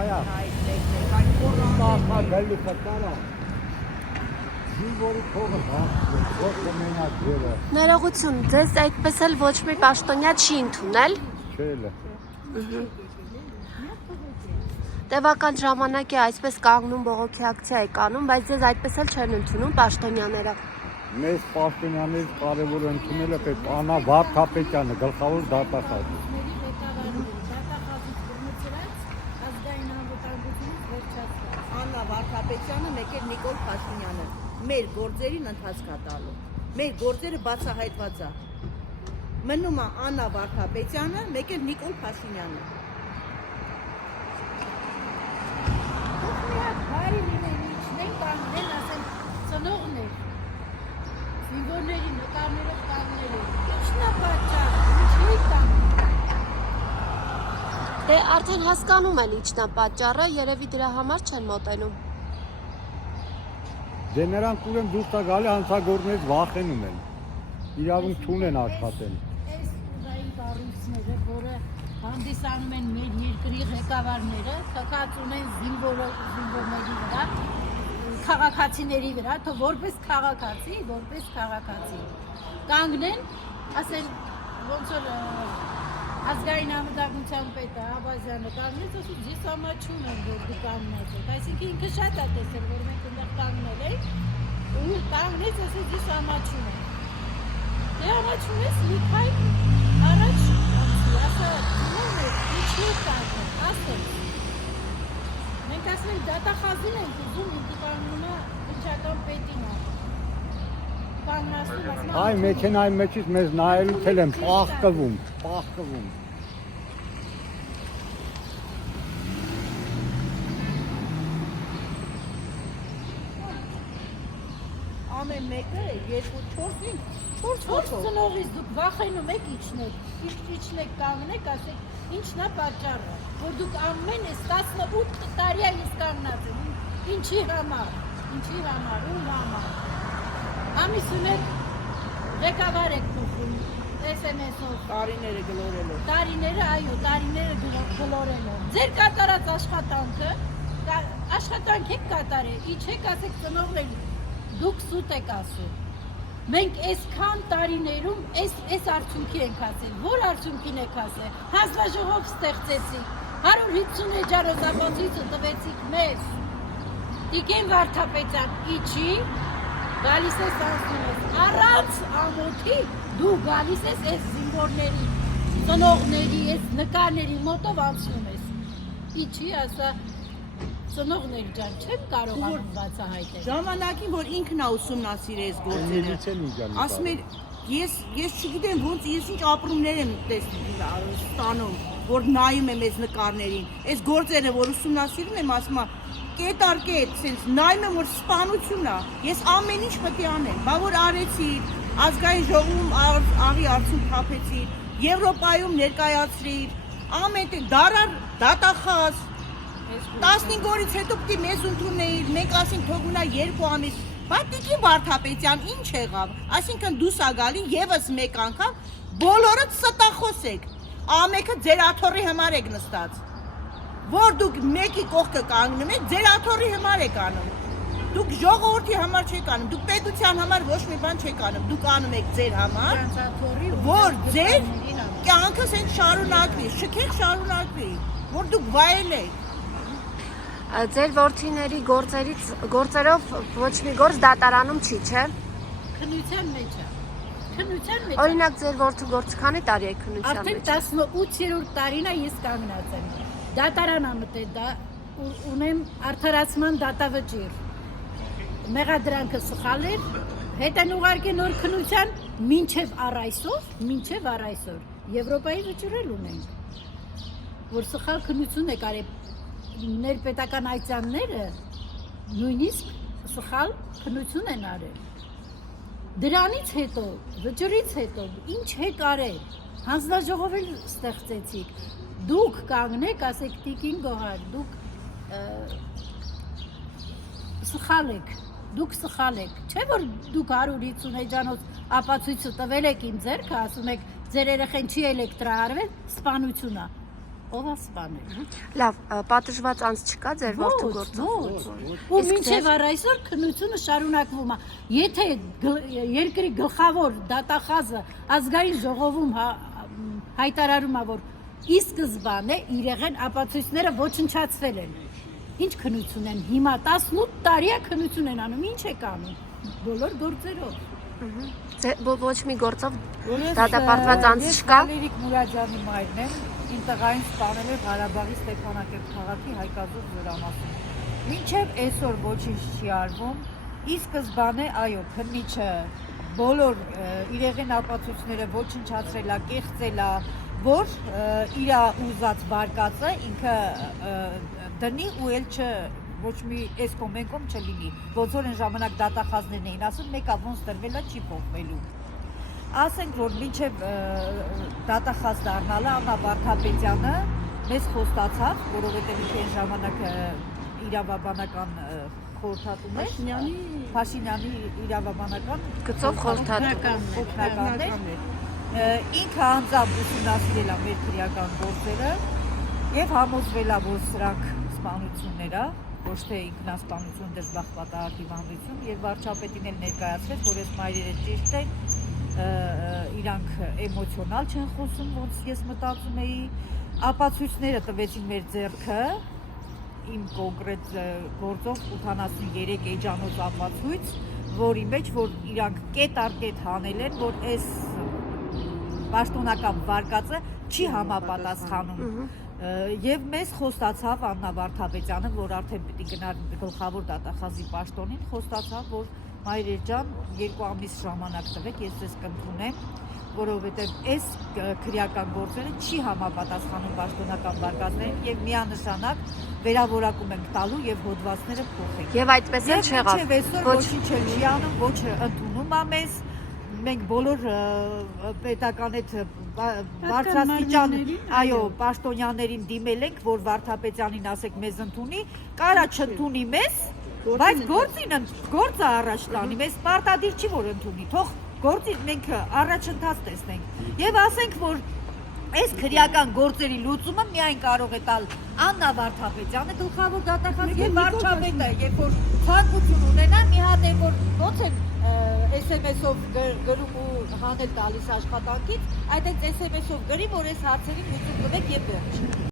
Այա։ Գալի կտարա։ Զինվորի փողը բացվում, ոչ մենակ ջերը։ Ներողություն, ձեզ այդպես էլ ոչ մի պաշտոնյա չի ընդունել։ Չէ։ Տևական ժամանակ է այսպես կանգնում բողոքի ակցիա է կանում, բայց ձեզ այդպես էլ չեն ընդունում պաշտոնյաները։ Մեզ պաշտոնյաներից կարևոր ընդունելը պետք Աննա Վարդապետյանը, գլխավոր դատախազ։ Աննա Վարդապետյանը, մեկ էլ Նիկոլ Փաշինյանը մեր գործերին ընթացք է տալու։ Մեր գործերը բացահայտված է։ Մնում է Աննա Վարդապետյանը, մեկ էլ Նիկոլ Փաշինյանը։ Բարի լինեն իջնեն կանգնեն, ասեն ծնողներ, զինվորների նկարներով կանգնել են, ինչն է պատճառը, ինչի կանգնել։ Դե արդեն հասկանում են ինչն է պատճառը, երևի դրա համար չեն մոտենում։ Դե նրանք ուրեմն դուրս տա գալի հանցագործներից վախենում են։ Իրավունք չունեն աշխատել։ Այս ուղային կառույցները, որը հանդիսանում են մեր երկրի ղեկավարները, թքած ունեն զինվորների վրա, քաղաքացիների վրա, թե որպես քաղաքացի, կանգնեն, ասեն, ոնց որ ազգային անվտանգության պետը Աբազյանը կանգնեց, ասում ձեզ համար չունեն, որ դու կանգնած եք, այսինքն ինքը շատ է տեսել, որ մենք այնտեղ կանգնել ենք, ու կանգնեց, ասեց ձեզ համար չունեն։ Դե համար չունես մի քայլ առաջ ասա, ինչի է կանգնել, ասել։ Մենք ասում ենք դատախազին ենք ուզում, ինքը կանգնում է վիճական պետին է։ Այ մեքենայի մեջից մեզ նայելուց էլ են պաղկվում։ Ամեն մեկը 2-4 ծնողից դուք վախենում եք իջնեք կանգնեք, ասեք ինչն է պատճառը, որ դուք ամեն այս 18 տարի այս կանգնած եք, ինչի համար, ում համար, ամիս ունեք ղեկավար եք փոխում, SMS-ով, տարիները գլորելով, տարիները գլորելով, ձեր կատարած աշխատանք եք կատարել, իջեք ասեք ծնողներ, դուք սուտ եք ասում, մենք այսքան տարիներում այս արդյունքի ենք ասել, որ արդյունքին եք ասել, հանձնաժողով ստեղծեցիք, 150 էջարոզապացույցը տվեցիք մեզ, Տիկին Վարդապետյան, իջի, գալիս ես ասում ես, առանց ամոթի դու գալիս ես այս զինվորների, ծնողների, այս նկարների մոտով անցնում ես, իջի, ասա, ծնողներ ջան, չեմ կարող բացահայտել։ ժամանակին, որ ինքն է ուսումնասիրել այս գործերը, ասում էր, ես չգիտեմ ոնց, ես ինչ ապրումներ եմ ստանում, որ նայում եմ այս նկարներին, այս գործերը, որ ուսումնասիրում եմ, ասում եմ, կետ առ կետ, սենց նայում եմ, որ սպանություն է, ես ամեն ինչ պետք է անեմ, բա որ արեցիր, ազգային ժողովում աղի արդյունք թափեցիր, Եվրոպայում ներկայացրիր, ամեն տեղ դարար դատախազ, 15 օրից հետո պիտի մեզ ընդունեիր, մենք ասենք թող մնա 2 ամիս, բայց Տիկին Վարդապետյան ինչ եղավ, այսինքն դուս ա գալի եւս մեկ անգամ, բոլորդ ստախոս եք, ամենքը ձեր աթոռի համար եք նստած, որ դուք մեկի կողքը կանգնում եք, ձեր աթոռի համար եք անում, դուք ժողովրդի համար չեք անում, դուք պետության համար ոչ մի բան չեք անում, դուք անում եք ձեր համար, որ ձեր կյանքը սենց շարունակվի, շքեղ շարունակվի, որ դուք վայելեք։ Ձեր որդիների գործերով ոչ մի գործ դատարանում չի, չէ՞։ Քննության մեջ է։ Օրինակ ձեր որդու գործը քանի տարի է քննության մեջ։ Արդեն 18-րդ տարին է ես կանգնած եմ։ Դատարան եմ մտել, ունեմ արդարացման դատավճիռ։ Մեղադրանքը սխալ էր, հետ են ուղարկել նոր քննության մինչև առայսօր։ Եվրոպայի վճռել ունենք, որ սխալ քննություն է կարել ներպետական այցանները նույնիսկ սխալ քննություն են արել։ Դրանից հետո, վճռից հետո, ինչ եք արել, հանձնաժողով էլ ստեղծեցիք, դուք կանգնեք, ասեք Տիկին Գոհար, դուք սխալ եք, չէ որ դուք 150 էջանոց ապացույցը տվել եք իմ ձեռքը, ասում եք ձեր երեխեն չի էլեկտրահարվել, սպանություն է, ով է սպանել։ Լավ, պատժված անձ չկա ձեր որդու գործով։ Ու Իսկ մինչև առ այսօր քննությունը շարունակվում է։ Եթե երկրի գլխավոր դատախազը ազգային ժողովում հայտարարում է, որ ի սկզբանե իրեղեն ապացույցները ոչնչացվել են։ Ինչ քննություն են հիմա 18 տարի է քննություն են անում, ինչ է կանում։ Բոլոր գործերով։ Ոչ մի գործով դատապարտված անձ չկա։ Վալերիկ Մուրադյանի մայրն է, իմ տղային սպանել է Ղարաբաղի Ստեփանակերտ քաղաքի Հայկազոր զորամասում։ Մինչև այսօր ոչինչ չի արվում։ Ի սկզբանե, այո, քննիչը բոլոր իրեղեն ապացույցները ոչնչացրել է, կեղծել է, որ իր ուզած վարկածը ինքը դնի ու էլ ոչ մի այս կոմենկոմ չլինի, ոնց որ այն ժամանակ դատախազներն էին ասում, մեկը ոնց դրվել է չի փոխվելու։ Ասենք, որ մինչև դատախազ դառնալը Աննա Վարդապետյանը մեզ խոստացավ, որովհետև ինքը այն ժամանակ իրավաբանական խորհրդատուն էր, Փաշինյանի իրավաբանական Գծով խորհրդատուն օգնականն էր։ Ինքը անձամբ ուսումնասիրել է մեր քրեական գործերը եւ համոզվել է, որ սրանք սպանություններ է, ոչ թե ինքնասպանություն, դժբախտ պատահարդիվանդություն, եւ վարչապետին էլ ներկայացրեց, որ այս մայրերը ճիշտ են, իրանք էմոցիոնալ չեն խոսում, ոնց ես մտածում էի, ապացույցները տվեցին մեր ձեռքը, իմ կոնկրետ գործով 83 էջանոց ապացույց, որի մեջ որ իրանք կետ առ կետ հանել են, որ այս պաշտոնական վարկածը չի համապատասխանում։ Եվ մեզ խոստացավ Աննա Վարդապետյանը, որ արդեն պիտի գնար գլխավոր դատախազի պաշտոնին, խոստացավ, որ մայրեր ջան, 2 ամիս ժամանակ տվեք, ես ձեզ կընդունեմ, որովհետև այս քրեական գործերը չի համապատասխանում պաշտոնական վարկածներին եւ միանշանակ վերավորակում ենք տալու եւ հոդվածները փոխենք։ Եւ այդպես էլ չեղավ։ Մինչև այսօր ոչինչ չի անում, ոչ ընդունում է մեզ։ Մենք բոլոր պետական այդ բարձրաստիճան, այո, պաշտոնյաներին դիմել ենք, որ Վարդապետյանին ասեք մեզ ընդունի, կարա չընդունի մեզ, բայց գործը առաջ տանի, մեզ պարտադիր չի որ ընդունի, թող գործի մենք առաջընթաց տեսնենք եւ ասենք, որ այս քրեական գործերի լուծումը միայն կարող է տալ Աննա Վարդապետյանը, գլխավոր դատախազ եւ վարչապետը, երբ որ ցանկություն ունենա, մի հատ է որ ոնց է SMS-ով գրում ու հանել տալիս աշխատանքից, այդ SMS-ով գրի, որ այս հարցերին լուծում տվեք եւ վերջ։